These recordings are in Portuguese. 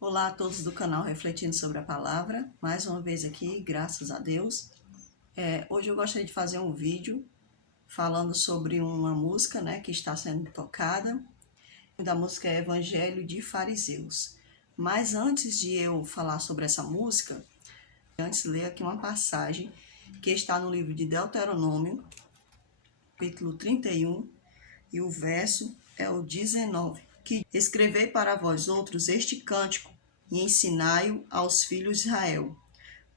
Olá a todos do canal Refletindo sobre a Palavra, mais uma vez aqui, graças a Deus. Hoje eu gostaria de fazer um vídeo falando sobre uma música, que está sendo tocada. A música é Evangelho de Fariseus. Mas antes de eu falar sobre essa música, antes ler aqui uma passagem que está no livro de Deuteronômio, capítulo 31, e o verso é o 19, que escrevei para vós outros este cântico e ensinai-o aos filhos de Israel.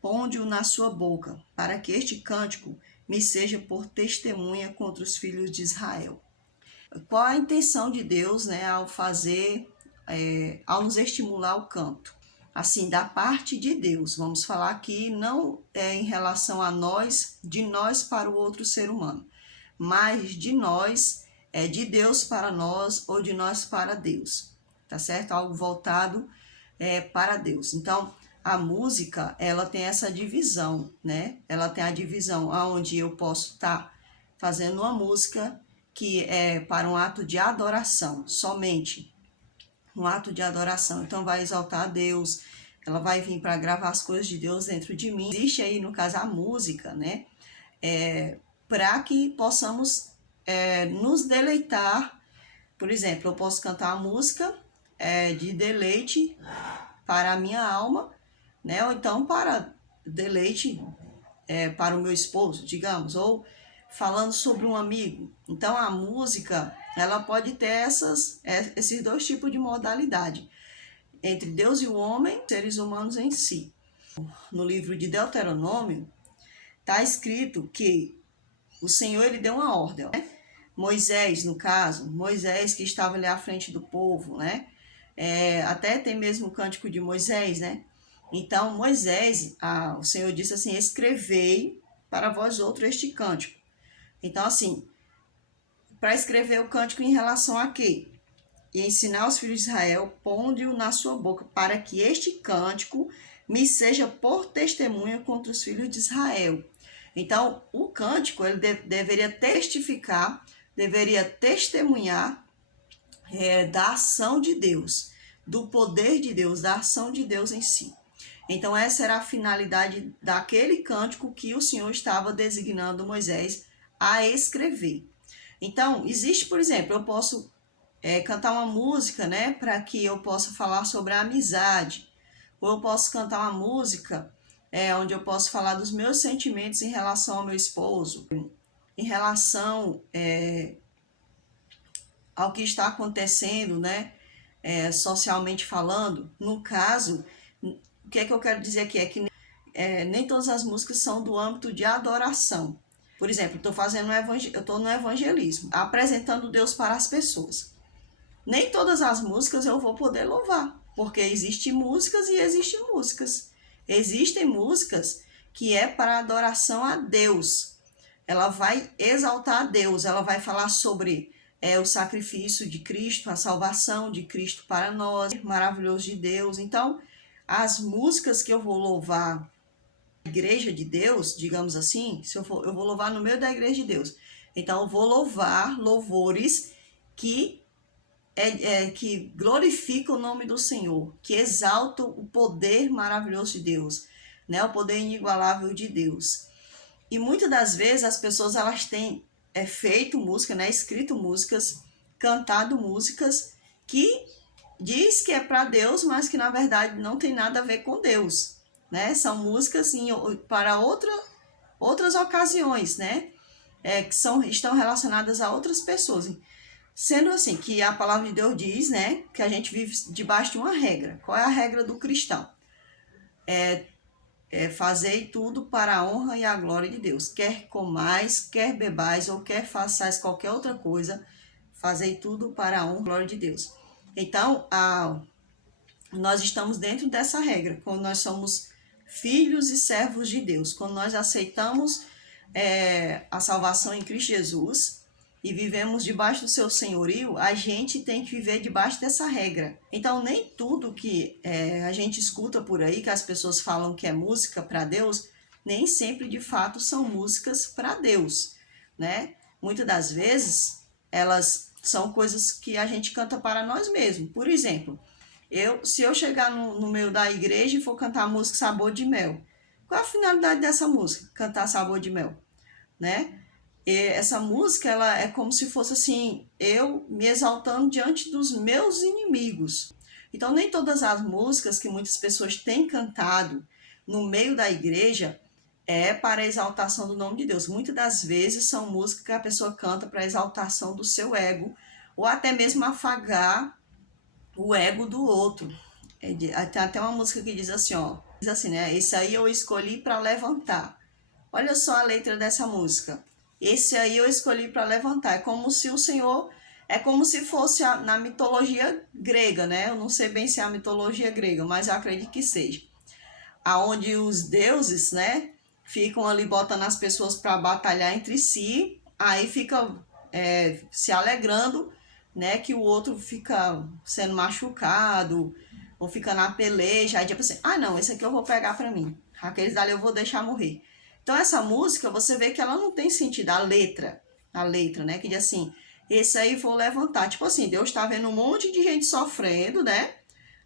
Ponde-o na sua boca, para que este cântico me seja por testemunha contra os filhos de Israel. Qual a intenção de Deus, ao fazer, ao nos estimular o canto? Assim, da parte de Deus, vamos falar aqui não em relação a nós, de nós para o outro ser humano, mas de nós, de Deus para nós ou de nós para Deus, tá certo? Algo voltado para Deus. Então, a música, ela tem essa divisão, Ela tem a divisão onde eu posso estar fazendo uma música que é para um ato de adoração, somente um ato de adoração. Então, vai exaltar a Deus, ela vai vir para gravar as coisas de Deus dentro de mim. Existe aí, no caso, a música, para que possamos nos deleitar. Por exemplo, eu posso cantar uma música de deleite para a minha alma, ou então para deleite para o meu esposo, digamos, ou falando sobre um amigo. Então, a música, ela pode ter esses dois tipos de modalidade, entre Deus e o homem, seres humanos em si. No livro de Deuteronômio, está escrito que o Senhor, ele deu uma ordem, Moisés, no caso, Moisés que estava ali à frente do povo, até tem mesmo o cântico de Moisés, Então, Moisés, o Senhor disse assim, escrevei para vós outro este cântico. Então, assim, para escrever o cântico em relação a quê? E ensinar os filhos de Israel, ponde-o na sua boca, para que este cântico me seja por testemunha contra os filhos de Israel. Então, o cântico, ele deveria testificar, deveria testemunhar da ação de Deus, do poder de Deus, da ação de Deus em si. Então, essa era a finalidade daquele cântico que o Senhor estava designando Moisés a escrever. Então, existe, por exemplo, eu posso cantar uma música, para que eu possa falar sobre a amizade, ou eu posso cantar uma música onde eu posso falar dos meus sentimentos em relação ao meu esposo, em relação ao que está acontecendo, socialmente falando. No caso, o que é que eu quero dizer aqui? É que nem todas as músicas são do âmbito de adoração. Por exemplo, eu estou no evangelismo, apresentando Deus para as pessoas. Nem todas as músicas eu vou poder louvar, porque existem músicas e existem músicas. Existem músicas que é para adoração a Deus. Ela vai exaltar a Deus, ela vai falar sobre o sacrifício de Cristo, a salvação de Cristo para nós, maravilhoso de Deus. Então, as músicas que eu vou louvar a igreja de Deus, digamos assim, eu vou louvar no meio da igreja de Deus. Então, eu vou louvar louvores que glorificam o nome do Senhor, que exaltam o poder maravilhoso de Deus, o poder inigualável de Deus. E muitas das vezes as pessoas elas têm feito música, escrito músicas, cantado músicas que diz que é para Deus, mas que na verdade não tem nada a ver com Deus, São músicas para outras ocasiões, que estão relacionadas a outras pessoas. Sendo assim, que a palavra de Deus diz, que a gente vive debaixo de uma regra. Qual é a regra do cristão? Fazei tudo para a honra e a glória de Deus. Quer comais, quer bebais ou quer façais qualquer outra coisa, fazei tudo para a honra e a glória de Deus. Então, nós estamos dentro dessa regra, quando nós somos filhos e servos de Deus, quando nós aceitamos a salvação em Cristo Jesus e vivemos debaixo do seu senhorio, a gente tem que viver debaixo dessa regra. Então, nem tudo que a gente escuta por aí, que as pessoas falam que é música para Deus, nem sempre, de fato, são músicas para Deus, Muitas das vezes, elas são coisas que a gente canta para nós mesmos. Por exemplo, Se eu chegar no meio da igreja e for cantar a música Sabor de Mel, qual é a finalidade dessa música? Cantar Sabor de Mel, né? E essa música, ela é como se fosse assim, eu me exaltando diante dos meus inimigos. Então, nem todas as músicas que muitas pessoas têm cantado no meio da igreja é para a exaltação do nome de Deus. Muitas das vezes são músicas que a pessoa canta para a exaltação do seu ego, ou até mesmo afagar o ego do outro. Tem até uma música que diz assim, ó, diz assim, né? Esse aí eu escolhi para levantar. Olha só a letra dessa música. Esse aí eu escolhi para levantar. É como se o Senhor, é como se fosse na mitologia grega, né? Eu não sei bem se é a mitologia grega, mas eu acredito que seja. Aonde os deuses, né, ficam ali botando as pessoas para batalhar entre si, aí fica se alegrando, né, que o outro fica sendo machucado, ou fica na peleja, aí tipo assim, não, esse aqui eu vou pegar para mim, aqueles dali eu vou deixar morrer. Então essa música, você vê que ela não tem sentido, a letra, né, que diz assim, esse aí vou levantar, tipo assim, Deus tá vendo um monte de gente sofrendo, né,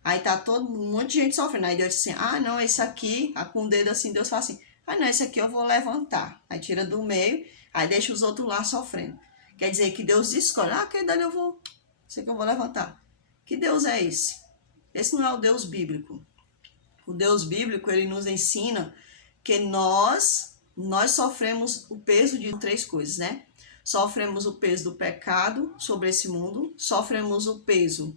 aí tá um monte de gente sofrendo, aí Deus diz assim, não, esse aqui, com o dedo assim, Deus fala assim, não, esse aqui eu vou levantar, aí tira do meio, aí deixa os outros lá sofrendo. Quer dizer que Deus escolhe, aquele dali esse aqui eu vou levantar. Que Deus é esse? Esse não é o Deus bíblico. O Deus bíblico, ele nos ensina que nós sofremos o peso de 3 coisas, né? Sofremos o peso do pecado sobre esse mundo, sofremos o peso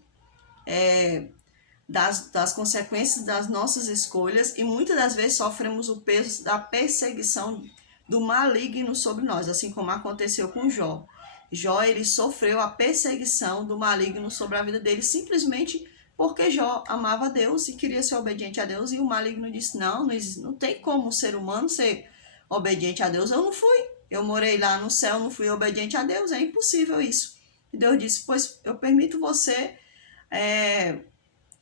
das consequências das nossas escolhas e muitas das vezes sofremos o peso da perseguição do maligno sobre nós, assim como aconteceu com Jó. Jó, ele sofreu a perseguição do maligno sobre a vida dele simplesmente porque Jó amava Deus e queria ser obediente a Deus, e o maligno disse, não tem como um ser humano ser obediente a Deus. Eu não fui, eu morei lá no céu, não fui obediente a Deus, é impossível isso. E Deus disse, pois eu permito você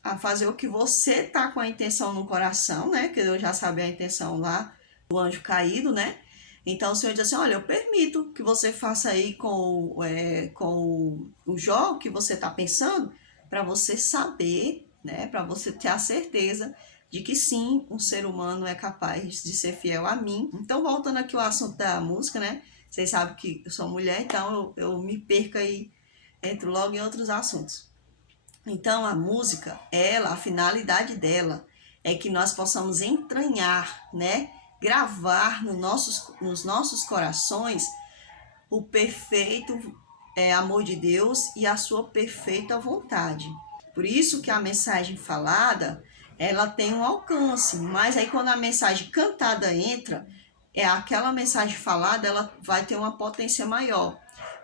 a fazer o que você tá com a intenção no coração, né? Que Deus já sabe a intenção lá do anjo caído, né? Então o Senhor diz assim, olha, eu permito que você faça aí com o Jó, o que você está pensando, para você saber, né? Para você ter a certeza de que sim, um ser humano é capaz de ser fiel a mim. Então, voltando aqui ao assunto da música, né? Vocês sabem que eu sou mulher, então eu me perco aí, entro logo em outros assuntos. Então, a música, a finalidade dela é que nós possamos entranhar, né? Gravar nos nossos corações o perfeito amor de Deus e a sua perfeita vontade. Por isso que a mensagem falada, ela tem um alcance, mas aí quando a mensagem cantada entra, aquela mensagem falada, ela vai ter uma potência maior.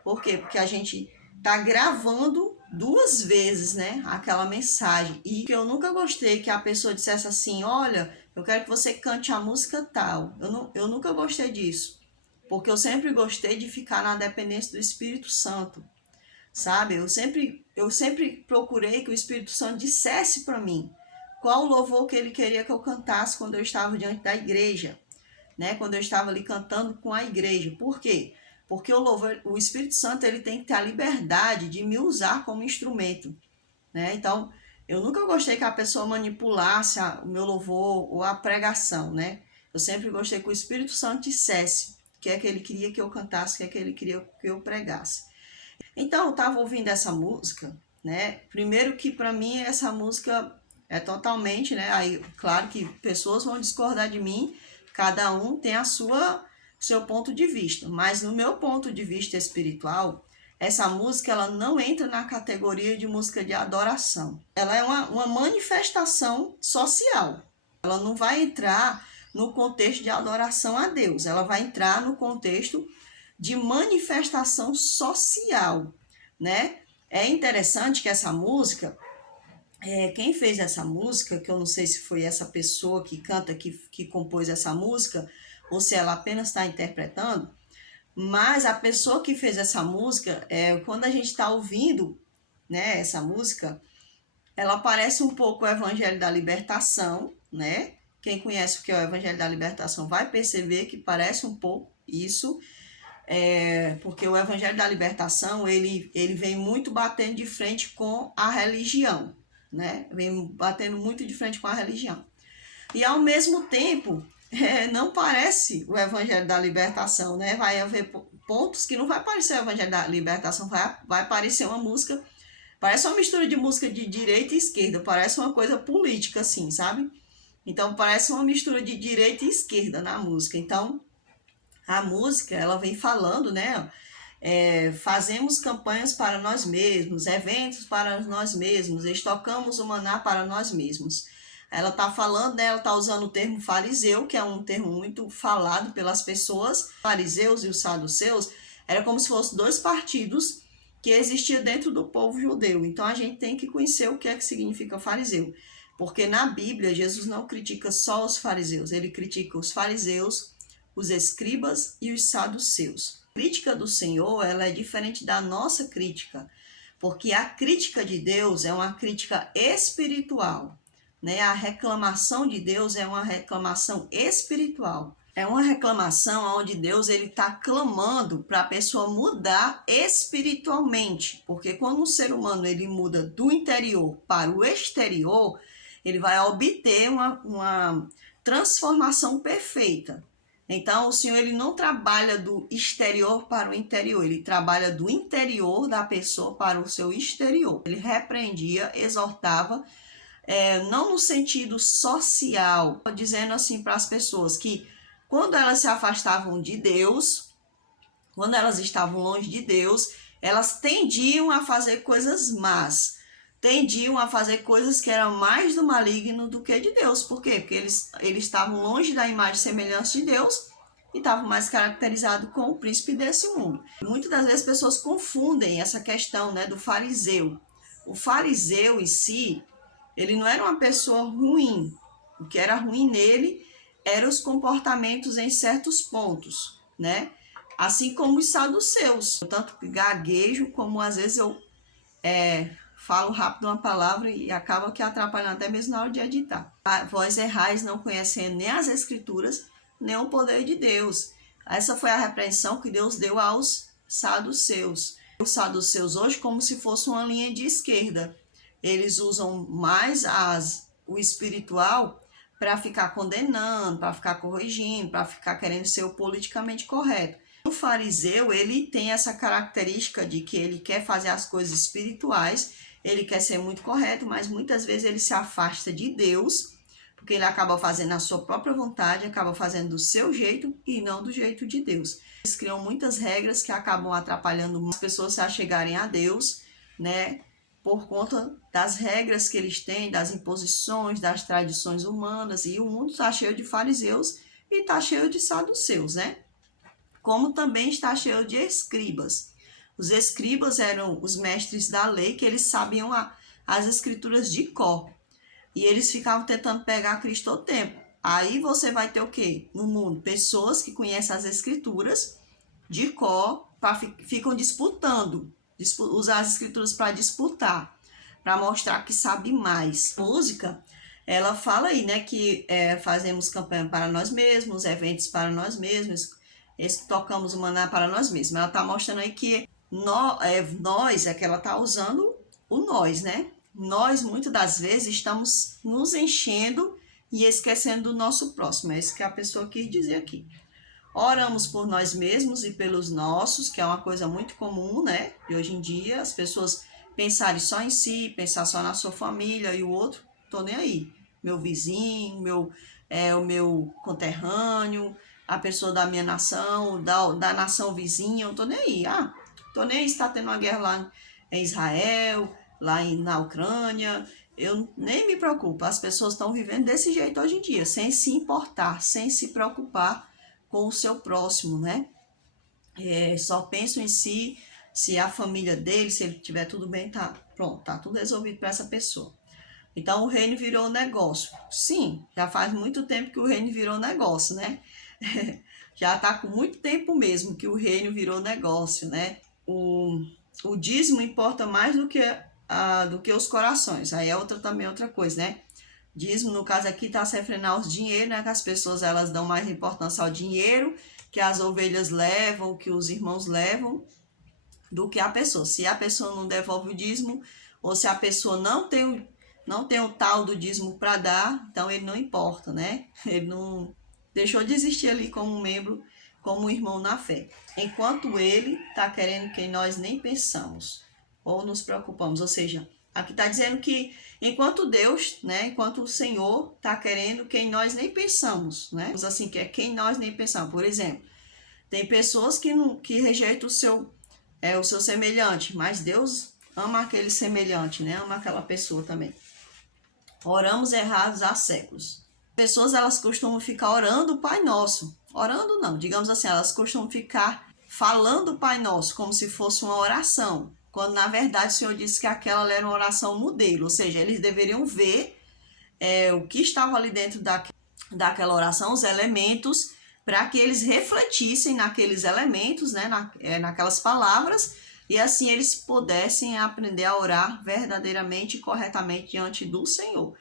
Por quê? Porque a gente tá gravando 2 vezes, né, aquela mensagem. E que eu nunca gostei que a pessoa dissesse assim, olha, eu quero que você cante a música tal. Eu nunca gostei disso. Porque eu sempre gostei de ficar na dependência do Espírito Santo, sabe? Eu sempre procurei que o Espírito Santo dissesse para mim qual o louvor que ele queria que eu cantasse quando eu estava diante da igreja, né? Quando eu estava ali cantando com a igreja. Por quê? Porque o Espírito Santo, ele tem que ter a liberdade de me usar como instrumento, né? Então, eu nunca gostei que a pessoa manipulasse o meu louvor ou a pregação, né? Eu sempre gostei que o Espírito Santo dissesse o que é que ele queria que eu cantasse, o que é que ele queria que eu pregasse. Então, eu estava ouvindo essa música, né? Primeiro que para mim essa música é totalmente, né? Aí, claro que pessoas vão discordar de mim, cada um tem seu ponto de vista, mas no meu ponto de vista espiritual, essa música ela não entra na categoria de música de adoração. Ela é uma manifestação social. Ela não vai entrar no contexto de adoração a Deus, ela vai entrar no contexto de manifestação social, né? É interessante que essa música, quem fez essa música, que eu não sei se foi essa pessoa que canta, que compôs essa música, ou se ela apenas está interpretando, mas a pessoa que fez essa música, quando a gente está ouvindo, né, essa música, ela parece um pouco o Evangelho da Libertação, né? Quem conhece o que é o Evangelho da Libertação vai perceber que parece um pouco isso, porque o Evangelho da Libertação, ele vem muito batendo de frente com a religião, né? Vem batendo muito de frente com a religião. E ao mesmo tempo, não parece o evangelho da libertação, né? Vai haver pontos que não vai parecer o evangelho da libertação, vai parecer uma música, parece uma mistura de música de direita e esquerda, parece uma coisa política assim, sabe? Então parece uma mistura de direita e esquerda na música. Então a música, ela vem falando, né? Fazemos campanhas para nós mesmos, eventos para nós mesmos, estocamos o maná para nós mesmos. Ela está falando, né, ela está usando o termo fariseu, que é um termo muito falado pelas pessoas. Fariseus e os saduceus era como se fossem dois partidos que existiam dentro do povo judeu. Então a gente tem que conhecer o que é que significa fariseu. Porque na Bíblia, Jesus não critica só os fariseus, ele critica os fariseus, os escribas e os saduceus. A crítica do Senhor, ela é diferente da nossa crítica, porque a crítica de Deus é uma crítica espiritual, né? A reclamação de Deus é uma reclamação espiritual. É uma reclamação onde Deus está clamando para a pessoa mudar espiritualmente, porque quando um ser humano ele muda do interior para o exterior, ele vai obter uma transformação perfeita. Então, o Senhor ele não trabalha do exterior para o interior, ele trabalha do interior da pessoa para o seu exterior. Ele repreendia, exortava, não no sentido social, dizendo assim para as pessoas que quando elas se afastavam de Deus, quando elas estavam longe de Deus, elas tendiam a fazer coisas más, tendiam a fazer coisas que eram mais do maligno do que de Deus. Por quê? Porque eles estavam longe da imagem e semelhança de Deus e estavam mais caracterizados com o príncipe desse mundo. Muitas das vezes as pessoas confundem essa questão, né, do fariseu. O fariseu em si, ele não era uma pessoa ruim. O que era ruim nele eram os comportamentos em certos pontos, né? Assim como os saduceus. Tanto gaguejo, como às vezes eu falo rápido uma palavra e acaba que atrapalhando até mesmo na hora de editar. Vós errais não conhecendo nem as escrituras, nem o poder de Deus. Essa foi a repreensão que Deus deu aos saduceus. Os saduceus hoje como se fosse uma linha de esquerda. Eles usam mais o espiritual para ficar condenando, para ficar corrigindo, para ficar querendo ser o politicamente correto. O fariseu, ele tem essa característica de que ele quer fazer as coisas espirituais, ele quer ser muito correto, mas muitas vezes ele se afasta de Deus, porque ele acaba fazendo a sua própria vontade, acaba fazendo do seu jeito e não do jeito de Deus. Eles criam muitas regras que acabam atrapalhando as pessoas a chegarem a Deus, né? Por conta das regras que eles têm, das imposições, das tradições humanas. E o mundo está cheio de fariseus e está cheio de saduceus, né? Como também está cheio de escribas. Os escribas eram os mestres da lei, que eles sabiam as escrituras de cor. E eles ficavam tentando pegar Cristo ao tempo. Aí você vai ter o quê? No mundo, pessoas que conhecem as escrituras de cor, ficam disputando. Usar as escrituras para disputar, para mostrar que sabe mais. A música, ela fala aí, né, que fazemos campanha para nós mesmos, eventos para nós mesmos, tocamos o maná para nós mesmos. Ela está mostrando aí que nós, que ela está usando o nós, né? Nós, muitas das vezes, estamos nos enchendo e esquecendo do nosso próximo. É isso que a pessoa quis dizer aqui. Oramos por nós mesmos e pelos nossos, que é uma coisa muito comum, né? De hoje em dia, as pessoas pensarem só em si, pensar só na sua família e o outro, tô nem aí. Meu vizinho, o meu conterrâneo, a pessoa da minha nação, da nação vizinha, eu tô nem aí. Tô nem aí se tá tendo uma guerra lá em Israel, na Ucrânia, eu nem me preocupo. As pessoas estão vivendo desse jeito hoje em dia, sem se importar, sem se preocupar com o seu próximo, né? Só pensam em si, se a família dele, se ele tiver tudo bem, tá pronto, tá tudo resolvido para essa pessoa. Então o reino virou negócio. Sim, já faz muito tempo que o reino virou negócio, né? Já tá com muito tempo mesmo que o reino virou negócio, né? O dízimo importa mais do que os corações. Aí é outra coisa, né? Dízimo, no caso aqui, está se referindo aos dinheiro, né? Que as pessoas elas dão mais importância ao dinheiro que as ovelhas levam, que os irmãos levam, do que a pessoa. Se a pessoa não devolve o dízimo, ou se a pessoa não tem não tem o tal do dízimo para dar, então ele não importa, né? Ele não deixou de existir ali como membro, como irmão na fé. Enquanto ele está querendo que nós nem pensamos ou nos preocupamos. Ou seja, aqui está dizendo que enquanto Deus, né, enquanto o Senhor está querendo quem nós nem pensamos, né? Assim, que é quem nós nem pensamos. Por exemplo, tem pessoas que rejeitam o seu semelhante, mas Deus ama aquele semelhante, né? Ama aquela pessoa também. Oramos errados há séculos. Pessoas, elas costumam ficar orando o Pai Nosso. Orando não, digamos assim, elas costumam ficar falando o Pai Nosso como se fosse uma oração, quando na verdade o Senhor disse que aquela era uma oração modelo, ou seja, eles deveriam ver o que estava ali dentro daquela oração, os elementos, para que eles refletissem naqueles elementos, né, naquelas palavras, e assim eles pudessem aprender a orar verdadeiramente e corretamente diante do Senhor.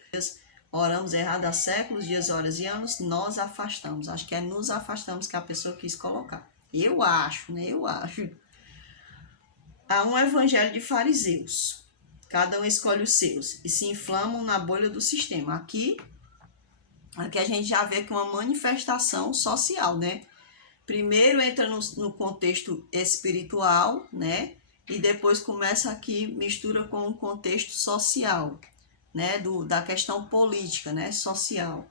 Oramos errado há séculos, dias, horas e anos, nós afastamos. Acho que é nos afastamos que a pessoa quis colocar. Eu acho, né? Eu acho. Há um evangelho de fariseus. Cada um escolhe os seus e se inflamam na bolha do sistema. Aqui a gente já vê que uma manifestação social, né? Primeiro entra no contexto espiritual, né? E depois começa aqui, mistura com o contexto social, né? Da questão política, né? Social.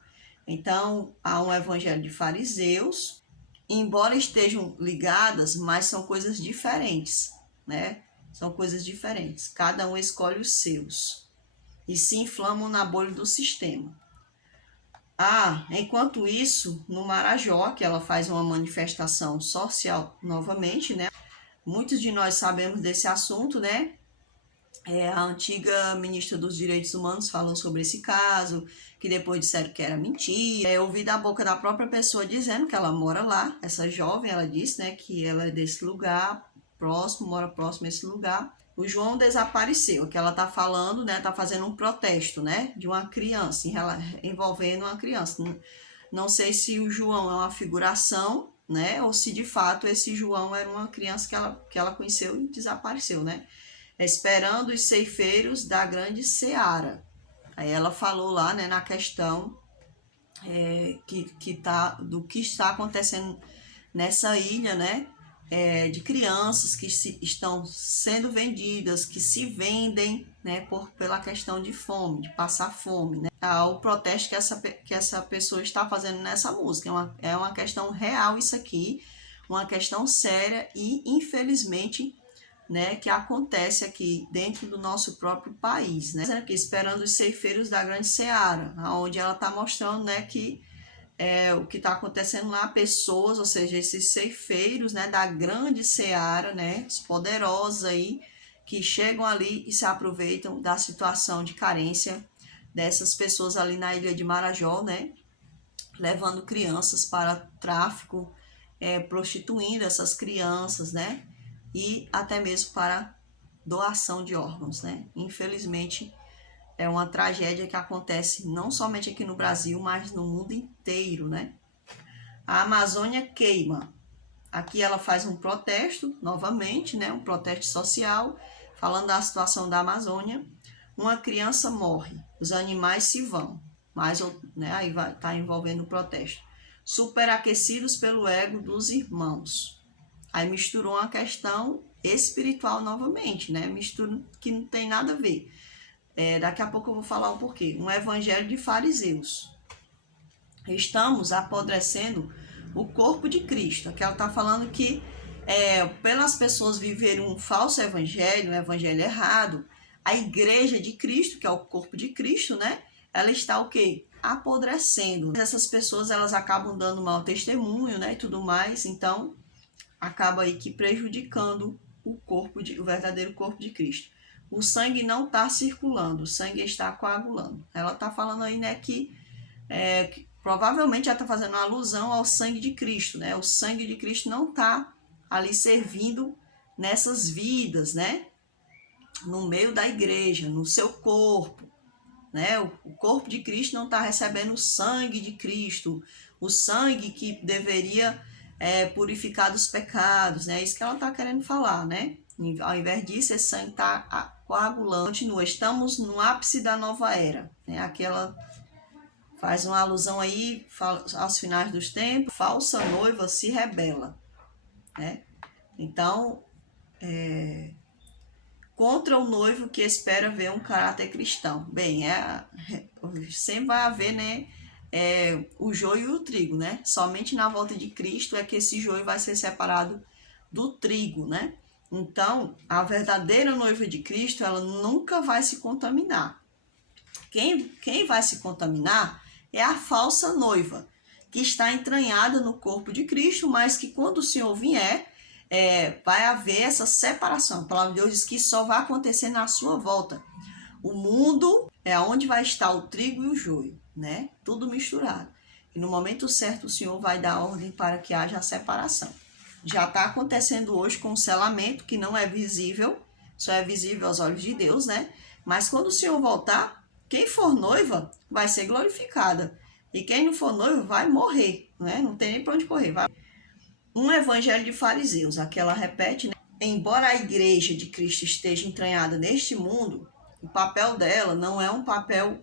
Então, há um evangelho de fariseus, embora estejam ligadas, mas são coisas diferentes, né? São coisas diferentes. Cada um escolhe os seus e se inflamam na bolha do sistema. Enquanto isso, no Marajó, que ela faz uma manifestação social novamente, né? Muitos de nós sabemos desse assunto, né? A antiga ministra dos Direitos Humanos falou sobre esse caso, que depois disseram que era mentira. Eu ouvi da boca da própria pessoa dizendo que ela mora lá, essa jovem, ela disse, né, que ela é desse lugar, mora próximo a esse lugar. O João desapareceu, que ela tá falando, né, tá fazendo um protesto, né, de uma criança, envolvendo uma criança. Não sei se o João é uma figuração, né, ou se de fato esse João era uma criança que ela conheceu e desapareceu, né, esperando os ceifeiros da grande seara. Aí ela falou lá, né, na questão do que está acontecendo nessa ilha, né, de crianças que estão sendo vendidas, que se vendem, né, pela questão de fome, de passar fome, né. O protesto que essa pessoa está fazendo nessa música é uma questão real isso aqui, uma questão séria e infelizmente, né, que acontece aqui dentro do nosso próprio país, né, aqui esperando os ceifeiros da grande seara, onde ela está mostrando, né, que o que está acontecendo lá, pessoas, ou seja, esses ceifeiros, né, da grande seara, né, os poderosos aí, que chegam ali e se aproveitam da situação de carência dessas pessoas ali na ilha de Marajó, né, levando crianças para tráfico, prostituindo essas crianças, né, e até mesmo para doação de órgãos, né. Infelizmente, é uma tragédia que acontece não somente aqui no Brasil, mas no mundo inteiro, né? A Amazônia queima. Aqui ela faz um protesto, novamente, né? Um protesto social, falando da situação da Amazônia. Uma criança morre, os animais se vão, mas, né, aí tá envolvendo o protesto. Superaquecidos pelo ego dos irmãos. Aí misturou uma questão espiritual novamente, né? Mistura que não tem nada a ver. Daqui a pouco eu vou falar o porquê. Um evangelho de fariseus. Estamos apodrecendo o corpo de Cristo. Aqui ela está falando que pelas pessoas viverem um falso evangelho, um evangelho errado, a igreja de Cristo, que é o corpo de Cristo, né? Ela está o quê? Apodrecendo. Essas pessoas, elas acabam dando mau testemunho, né? E tudo mais. Então, acaba aí que prejudicando o verdadeiro corpo de Cristo. O sangue não está circulando, o sangue está coagulando. Ela está falando aí, né, que provavelmente ela está fazendo uma alusão ao sangue de Cristo, né? O sangue de Cristo não está ali servindo nessas vidas, né? No meio da igreja, no seu corpo, né? O corpo de Cristo não está recebendo o sangue de Cristo, o sangue que deveria purificar dos pecados, né? É isso que ela está querendo falar, né? Ao invés disso, esse sangue está coagulando. Continua, estamos no ápice da nova era. Né? Aquela faz uma alusão aí aos finais dos tempos, falsa noiva se rebela. Né? Então, contra o noivo que espera ver um caráter cristão. Bem, sempre vai haver, né, o joio e o trigo, né? Somente na volta de Cristo é que esse joio vai ser separado do trigo, né? Então, a verdadeira noiva de Cristo, ela nunca vai se contaminar. Quem vai se contaminar é a falsa noiva, que está entranhada no corpo de Cristo, mas que quando o Senhor vier, vai haver essa separação. A palavra de Deus diz que só vai acontecer na sua volta. O mundo é onde vai estar o trigo e o joio, né? Tudo misturado. E no momento certo o Senhor vai dar ordem para que haja a separação. Já está acontecendo hoje com o selamento, que não é visível, só é visível aos olhos de Deus, né? Mas quando o Senhor voltar, quem for noiva vai ser glorificada. E quem não for noivo vai morrer, né? Não tem nem para onde correr. Um evangelho de fariseus, aqui ela repete, né? Embora a igreja de Cristo esteja entranhada neste mundo, o papel dela não é um papel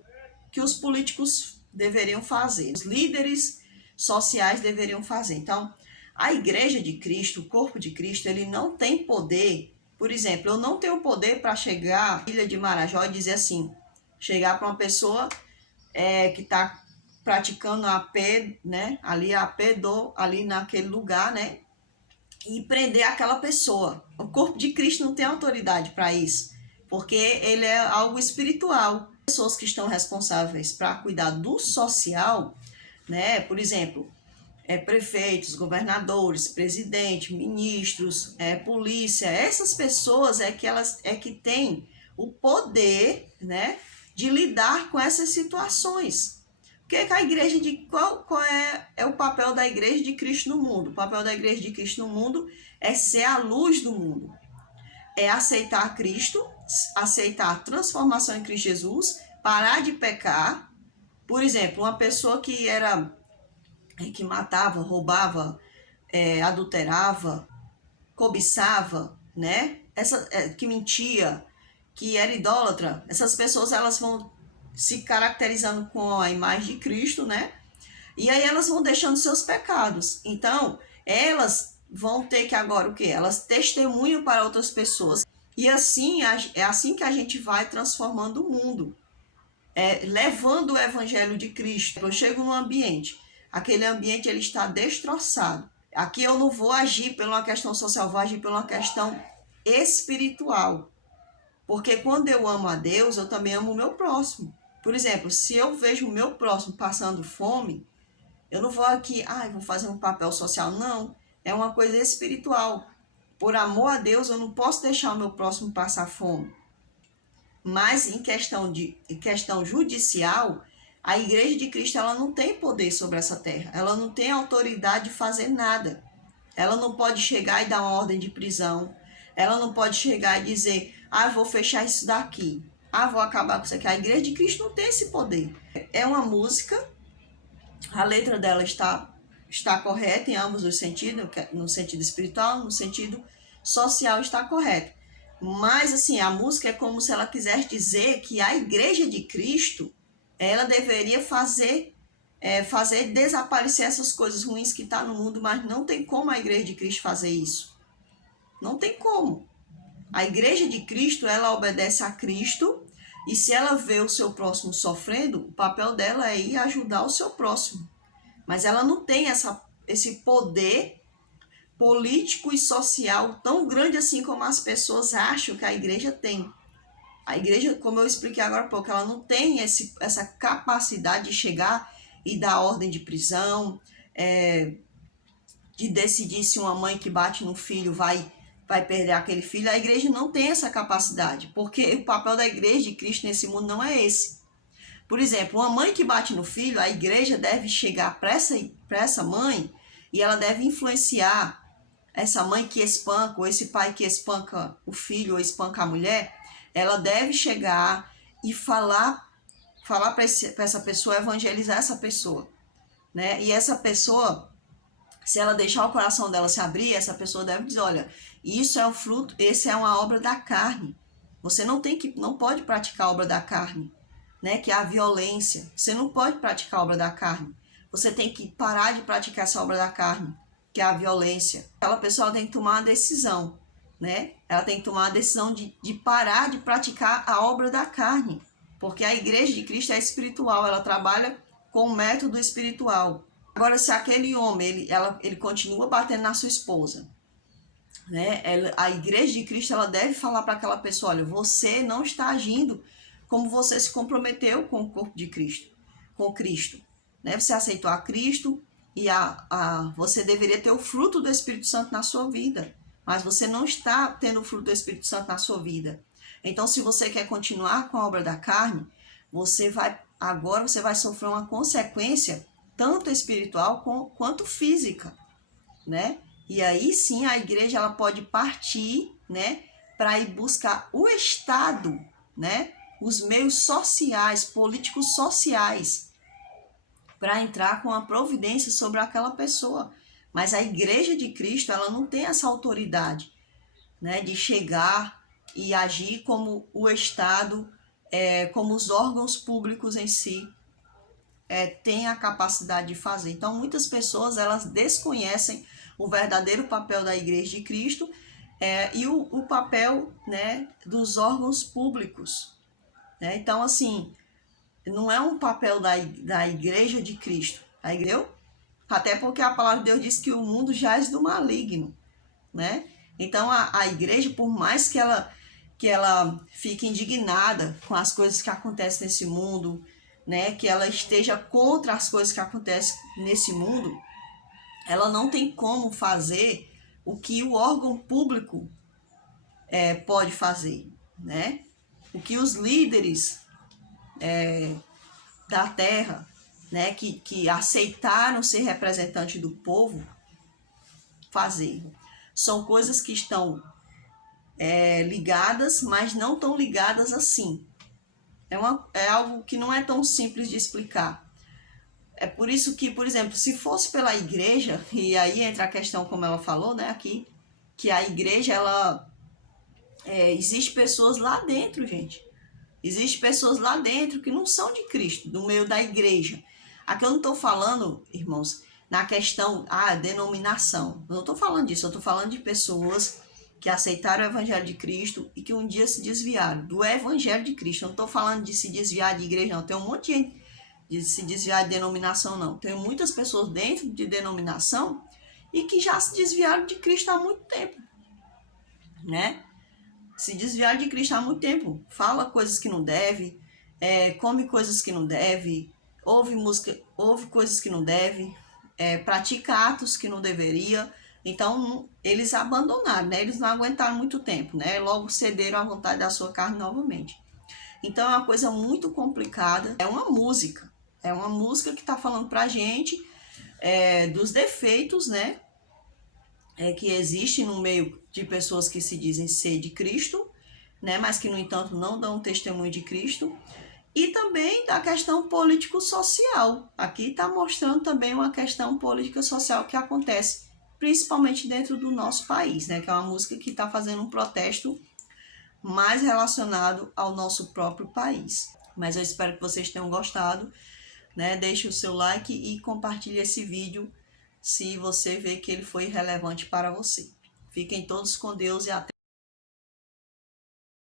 que os políticos deveriam fazer, os líderes sociais deveriam fazer. Então, a igreja de Cristo, o corpo de Cristo, ele não tem poder. Por exemplo, eu não tenho poder para chegar à ilha de Marajó e dizer assim, chegar para uma pessoa que está praticando a AP, né, ali naquele lugar, né, e prender aquela pessoa. O corpo de Cristo não tem autoridade para isso, porque ele é algo espiritual. Pessoas que estão responsáveis para cuidar do social, né, por exemplo, prefeitos, governadores, presidente, ministros, polícia, essas pessoas que têm o poder, né, de lidar com essas situações. Que a igreja qual é o papel da igreja de Cristo no mundo? O papel da igreja de Cristo no mundo é ser a luz do mundo. É aceitar Cristo, aceitar a transformação em Cristo Jesus, parar de pecar. Por exemplo, uma pessoa que matava, roubava, adulterava, cobiçava, né? Que mentia, que era idólatra. Essas pessoas elas vão se caracterizando com a imagem de Cristo, né? E aí elas vão deixando seus pecados. Então, elas vão ter que agora o quê? Elas testemunham para outras pessoas. E assim, é assim que a gente vai transformando o mundo. Levando o evangelho de Cristo. Eu chego num ambiente, aquele ambiente ele está destroçado. Aqui eu não vou agir por uma questão social, vou agir por uma questão espiritual. Porque quando eu amo a Deus, eu também amo o meu próximo. Por exemplo, se eu vejo o meu próximo passando fome, eu não vou aqui, vou fazer um papel social. Não, é uma coisa espiritual. Por amor a Deus, eu não posso deixar o meu próximo passar fome. Mas em questão judicial, a igreja de Cristo ela não tem poder sobre essa terra. Ela não tem autoridade de fazer nada. Ela não pode chegar e dar uma ordem de prisão. Ela não pode chegar e dizer, vou fechar isso daqui. Vou acabar com isso aqui. A igreja de Cristo não tem esse poder. É uma música, a letra dela está correta em ambos os sentidos, no sentido espiritual, no sentido social está correto. Mas assim, a música é como se ela quisesse dizer que a igreja de Cristo, ela deveria fazer desaparecer essas coisas ruins que estão no mundo, mas não tem como a igreja de Cristo fazer isso. Não tem como. A igreja de Cristo, ela obedece a Cristo, e se ela vê o seu próximo sofrendo, o papel dela é ir ajudar o seu próximo. Mas ela não tem esse poder político e social tão grande assim como as pessoas acham que a igreja tem. A igreja, como eu expliquei agora há pouco, ela não tem essa capacidade de chegar e dar ordem de prisão, de decidir se uma mãe que bate no filho vai perder aquele filho. A igreja não tem essa capacidade, porque o papel da igreja de Cristo nesse mundo não é esse. Por exemplo, uma mãe que bate no filho, a igreja deve chegar para essa mãe e ela deve influenciar essa mãe que espanca, ou esse pai que espanca o filho ou espanca a mulher. Ela deve chegar e falar para essa pessoa, evangelizar essa pessoa, né? E essa pessoa, Se ela deixar o coração dela se abrir, essa pessoa deve dizer, olha, isso é o fruto, esse é uma obra da carne. Você não pode praticar a obra da carne, né? Que é a violência. Você não pode praticar a obra da carne. Você tem que parar de praticar essa obra da carne, que é a violência. Aquela pessoa tem que tomar uma decisão, né? Ela tem que tomar a decisão de parar de praticar a obra da carne. Porque a igreja de Cristo é espiritual, ela trabalha com o método espiritual. Agora, se aquele homem, ele continua batendo na sua esposa, né? A igreja de Cristo, ela deve falar para aquela pessoa, olha, você não está agindo como você se comprometeu com o corpo de Cristo, com Cristo, né? Você aceitou a Cristo e você deveria ter o fruto do Espírito Santo na sua vida, mas você não está tendo o fruto do Espírito Santo na sua vida. Então, se você quer continuar com a obra da carne, você vai sofrer uma consequência tanto espiritual quanto física, né? E aí sim a igreja ela pode partir, né, para ir buscar o Estado, né, os meios sociais, políticos sociais, para entrar com a providência sobre aquela pessoa. Mas a igreja de Cristo, ela não tem essa autoridade, né, de chegar e agir como o Estado, como os órgãos públicos em si têm a capacidade de fazer. Então, muitas pessoas elas desconhecem o verdadeiro papel da Igreja de Cristo e o papel, né, dos órgãos públicos. Né? Então, assim, não é um papel da Igreja de Cristo, entendeu? Até porque a palavra de Deus diz que o mundo jaz do maligno, né? Então, a igreja, por mais que ela fique indignada com as coisas que acontecem nesse mundo, né, que ela esteja contra as coisas que acontecem nesse mundo, ela não tem como fazer o que o órgão público pode fazer, né? O que os líderes da terra, né, que aceitaram ser representante do povo, fazer. São coisas que estão ligadas, mas não tão ligadas assim. É algo que não é tão simples de explicar. É por isso que, por exemplo, se fosse pela igreja, e aí entra a questão, como ela falou, né, aqui, que a igreja, existe pessoas lá dentro, gente. Existem pessoas lá dentro que não são de Cristo, do meio da igreja. Aqui eu não estou falando, irmãos, na questão, denominação. Eu não estou falando disso, eu estou falando de pessoas que aceitaram o Evangelho de Cristo e que um dia se desviaram do Evangelho de Cristo. Eu não estou falando de se desviar de igreja, não. Tem um monte de gente de se desviar de denominação, não. Tem muitas pessoas dentro de denominação e que já se desviaram de Cristo há muito tempo, né? Se desviaram de Cristo há muito tempo. Fala coisas que não deve, come coisas que não deve, ouve música, ouve coisas que não deve, pratica atos que não deveria. Então, eles abandonaram, né? Eles não aguentaram muito tempo, né? Logo cederam à vontade da sua carne novamente. Então, é uma coisa muito complicada. É uma música que está falando pra gente dos defeitos, né? Que existem no meio de pessoas que se dizem ser de Cristo, né? Mas que, no entanto, não dão testemunho de Cristo. E também da questão político-social. Aqui está mostrando também uma questão política-social que acontece principalmente dentro do nosso país, né? Que é uma música que está fazendo um protesto mais relacionado ao nosso próprio país. Mas eu espero que vocês tenham gostado, né? Deixe o seu like e compartilhe esse vídeo se você vê que ele foi relevante para você. Fiquem todos com Deus e até